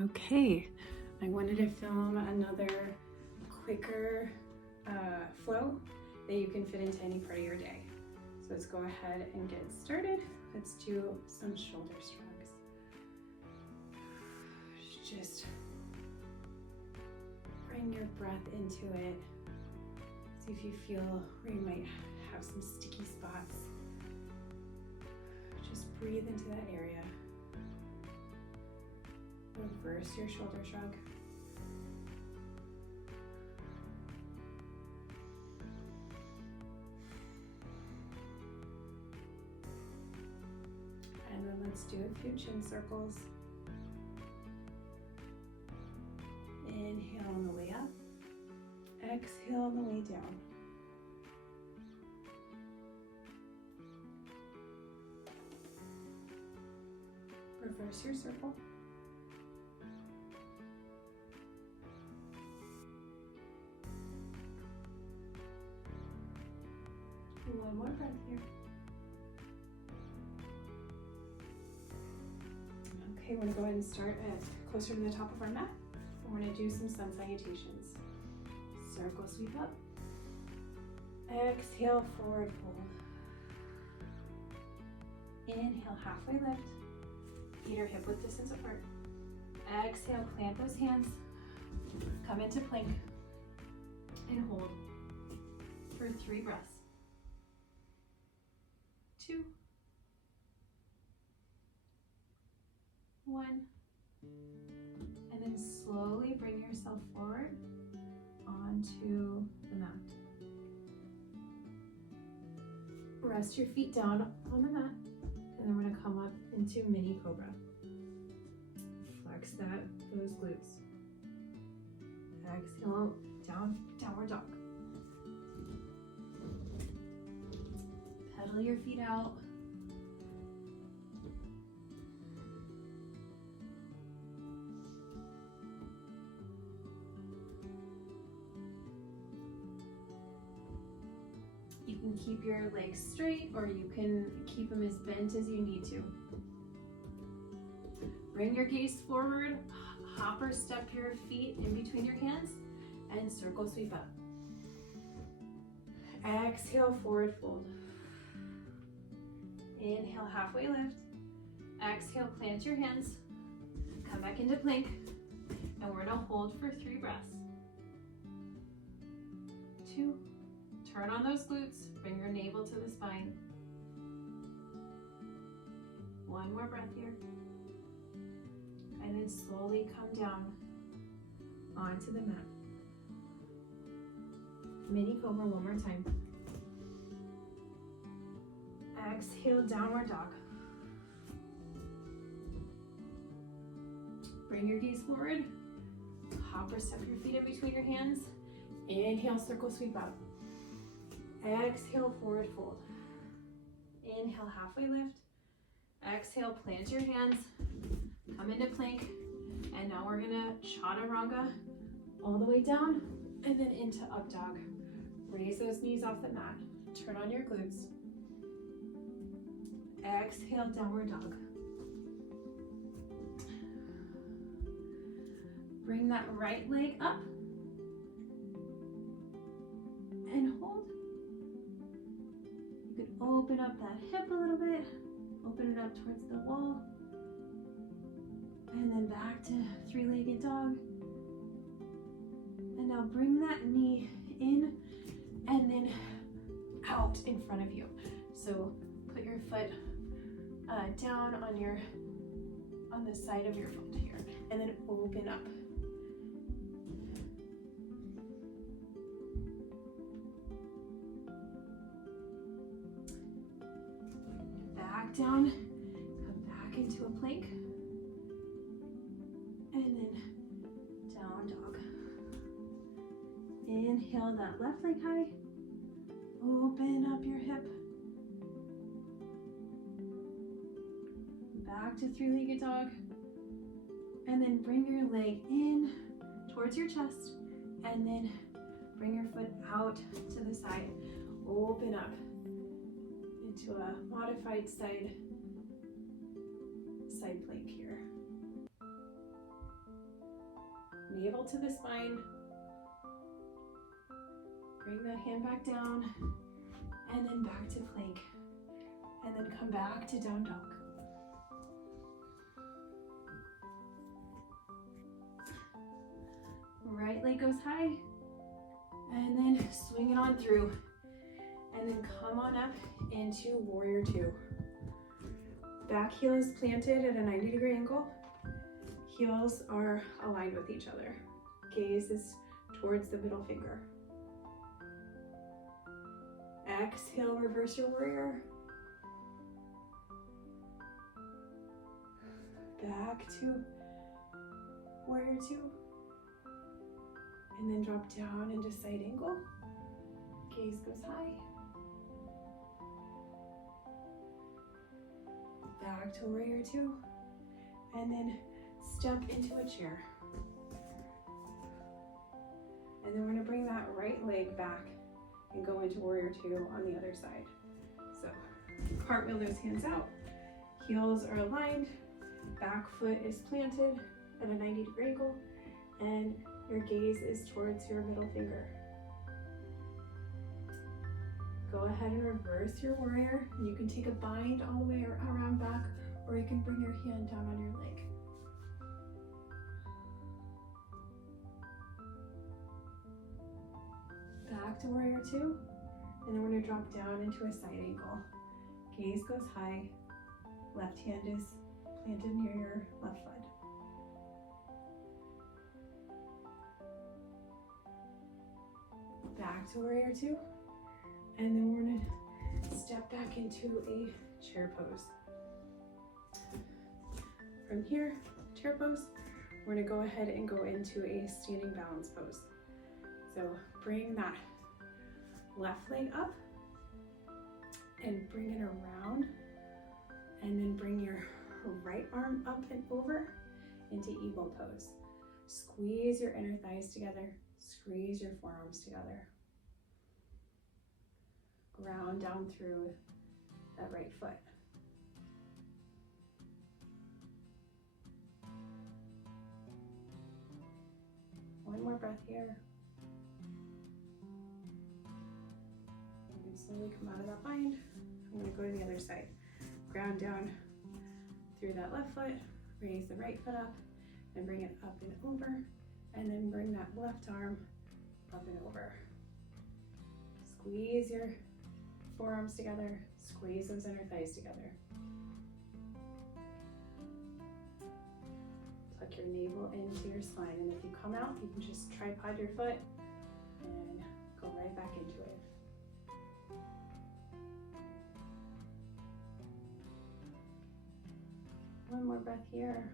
Okay, I wanted to film another quicker flow that you can fit into any part of your day. So let's go ahead and get started. Let's do some shoulder shrugs. Just bring your breath into it. See if you feel where you might have some sticky spots. Just breathe into that area. Reverse your shoulder shrug. And then let's do a few chin circles. Inhale on the way up. Exhale on the way down. Reverse your circle. One more breath here. Okay, we're going to go ahead and start at closer to the top of our mat. And we're going to do some sun salutations. Circle sweep up. Exhale, forward fold. Inhale, halfway lift. Feet are hip width distance apart. Exhale, plant those hands. Come into plank. And hold for 3 breaths. 2, 1, and then slowly bring yourself forward onto the mat. Rest your feet down on the mat, and then we're going to come up into mini cobra. Flex those glutes. Exhale, downward dog. Pedal your feet out. You can keep your legs straight, or you can keep them as bent as you need to. Bring your gaze forward, hop or step your feet in between your hands, and circle sweep up. Exhale, forward fold. Inhale, halfway lift. Exhale, plant your hands. Come back into plank. And we're gonna hold for 3 breaths. 2, turn on those glutes. Bring your navel to the spine. 1 more breath here. And then slowly come down onto the mat. Mini cobra one more time. Exhale, downward dog. Bring your gaze forward. Hop or step your feet in between your hands. Inhale, circle sweep up. Exhale, forward fold. Inhale, halfway lift. Exhale, plant your hands. Come into plank. And now we're gonna chaturanga all the way down and then into up dog. Raise those knees off the mat. Turn on your glutes. Exhale, downward dog. Bring that right leg up and hold. You can open up that hip a little bit, open it up towards the wall, and then back to 3-legged dog. And now bring that knee in and then out in front of you. So put your foot down on the side of your foot here, and then open up. Back down, come back into a plank, and then down dog. Inhale that left leg high, open up your hip. Back to 3-legged dog, and then bring your leg in towards your chest, and then bring your foot out to the side. Open up into a modified side plank here. navel to the spine. Bring that hand back down, and then back to plank, and then come back to down dog. Right leg goes high, and then swing it on through, and then come on up into warrior two. Back heel is planted at a 90-degree angle. Heels are aligned with each other. Gaze is towards the middle finger. Exhale, reverse your warrior. Back to warrior two. And then drop down into side angle. Gaze goes high. Back to warrior two. And then step into a chair. And then we're gonna bring that right leg back and go into warrior two on the other side. So cartwheel those hands out. Heels are aligned. Back foot is planted at a 90-degree angle. And your gaze is towards your middle finger. Go ahead and reverse your warrior. You can take a bind all the way around back, or you can bring your hand down on your leg. Back to warrior two, and then we're gonna drop down into a side angle. Gaze goes high, left hand is planted near your left foot. Back to warrior two, and then we're gonna step back into a chair pose. From here, chair pose, we're gonna go ahead and go into a standing balance pose. So bring that left leg up and bring it around, and then bring your right arm up and over into eagle pose. Squeeze your inner thighs together, squeeze your forearms together. Ground down through that right foot. One more breath here. You can slowly come out of that bind. I'm going to go to the other side. Ground down through that left foot, raise the right foot up, and bring it up and over, and then bring that left arm up and over. Squeeze your forearms together, squeeze those inner thighs together. Tuck your navel into your spine, and if you come out, you can just tripod your foot and go right back into it. One more breath here.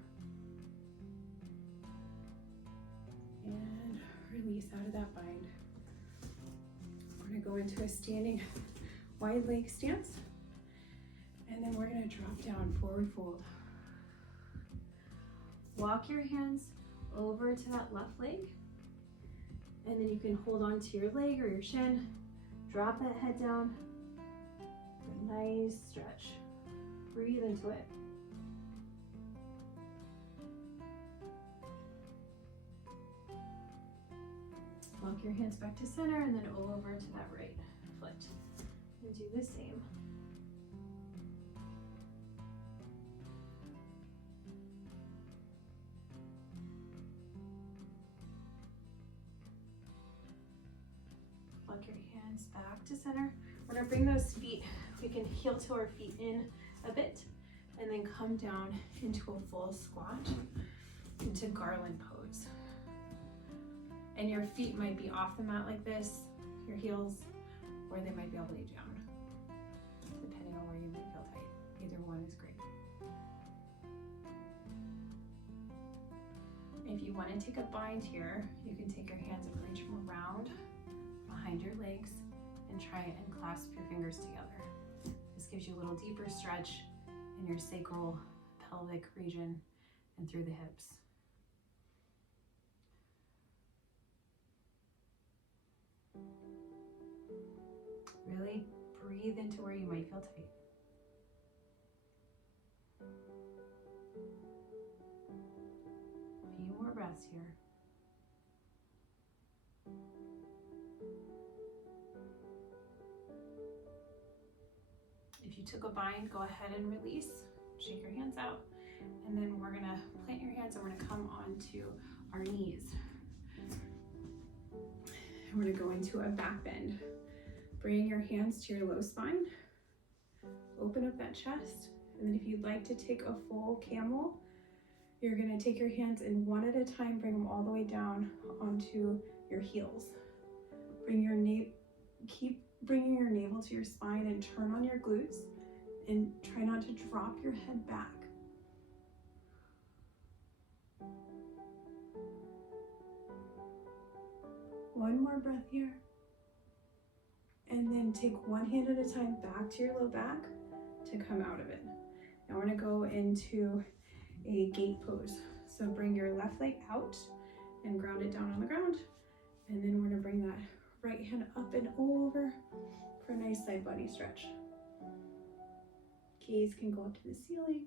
And release out of that bind. We're gonna go into a standing wide leg stance, and then we're gonna drop down, forward fold. Walk your hands over to that left leg, and then you can hold on to your leg or your shin, drop that head down, a nice stretch, breathe into it. Walk your hands back to center, and then over to that right foot. And do the same. Walk your hands back to center. We're gonna bring those feet, we can heel to our feet in a bit, and then come down into a full squat, into garland pose. And your feet might be off the mat like this, your heels, or they might be all the way down, depending on where you might feel tight. Either one is great. If you want to take a bind here, you can take your hands and reach them around behind your legs and try and clasp your fingers together. This gives you a little deeper stretch in your sacral pelvic region and through the hips. Really breathe into where you might feel tight. A few more breaths here. you took a bind, go ahead and release. Shake your hands out. And then we're gonna plant your hands and we're gonna come onto our knees. And we're gonna go into a back bend. Bring your hands to your low spine. Open up that chest. And then if you'd like to take a full camel, you're gonna take your hands and one at a time, bring them all the way down onto your heels. Keep bringing your navel to your spine and turn on your glutes and try not to drop your head back. One more breath here. And then take one hand at a time back to your low back to come out of it. Now we're gonna go into a gate pose. So bring your left leg out and ground it down on the ground. And then we're gonna bring that right hand up and over for a nice side body stretch. Gaze can go up to the ceiling.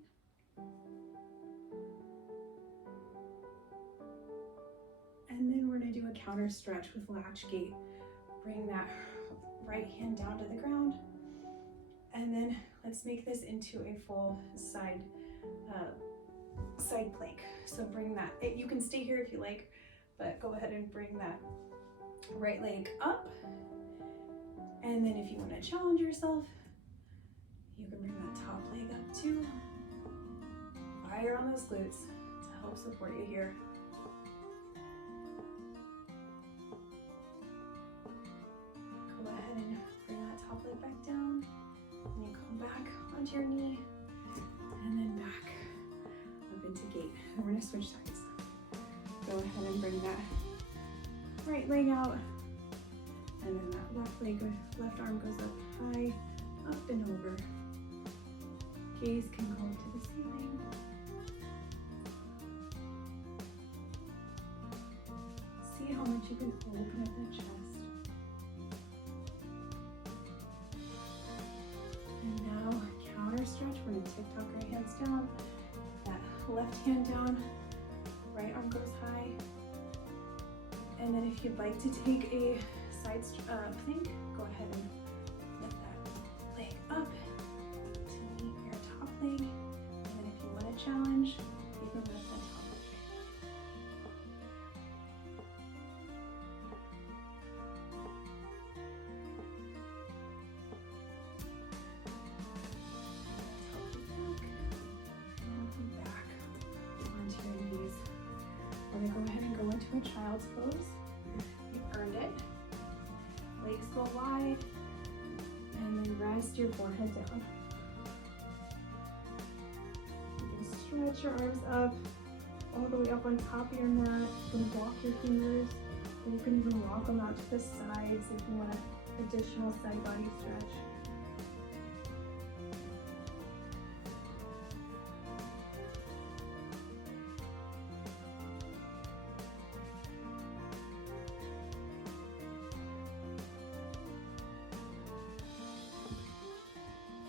And then we're gonna do a counter stretch with latch gait. Bring that right hand down to the ground. And then let's make this into a full side plank. So bring that, you can stay here if you like, but go ahead and bring that right leg up. And then if you want to challenge yourself, you can bring that top leg up too. Fire on those glutes to help support you here. Go ahead and bring that top leg back down. And you come back onto your knee and then back up into gate. And we're gonna switch sides. Go ahead and bring that right leg out. And then that left arm goes up high, up and over. Gaze can go up to the ceiling. See how much you can open up that chest. And now counter stretch. We're gonna tick-tock our hands down. That left hand down, right arm goes high. And then if you'd like to take a side plank, go ahead and lift that leg up to meet your top leg. And then if you want to challenge, you can lift that top leg. We're gonna go ahead and go into a child's pose. You've earned it. Legs go wide, and then rest your forehead down. You can stretch your arms up all the way up on top of your mat. You can walk your fingers, or you can even walk them out to the sides if you want an additional side body stretch.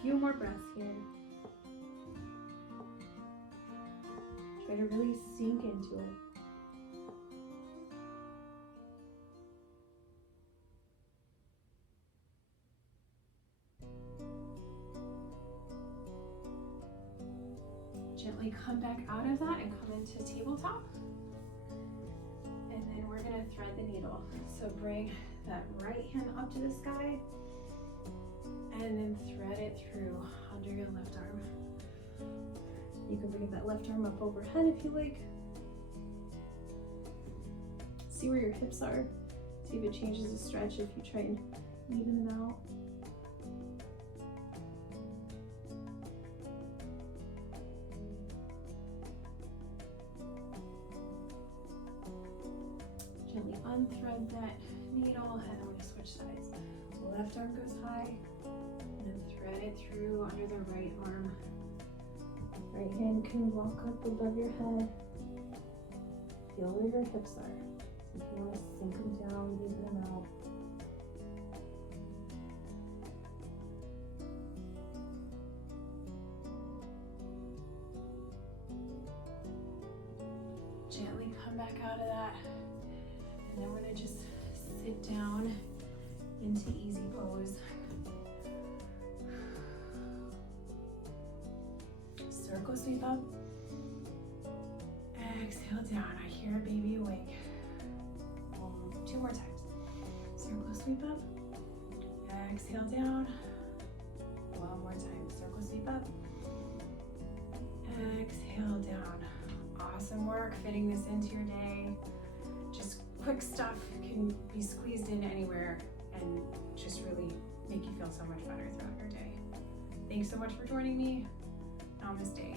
Few more breaths here. Try to really sink into it. Gently come back out of that and come into tabletop. And then we're gonna thread the needle. So bring that right hand up to the sky. And then thread it through under your left arm. You can bring that left arm up overhead if you like. See where your hips are. See if it changes the stretch if you try and even them out. Gently unthread that needle, and I'm going to switch sides. Left arm goes high. And thread it through under the right arm. Right hand can walk up above your head. Feel where your hips are. If you want to sink them down, even them out. Gently come back out of that. And then we're going to just sit down into easy pose. Circle sweep up. Exhale down. I hear a baby awake. 2 more times. Circle sweep up. Exhale down. 1 more time. Circle sweep up. Exhale down. Awesome work fitting this into your day. Just quick stuff can be squeezed in anywhere and just really make you feel so much better throughout your day. Thanks so much for joining me. Namaste.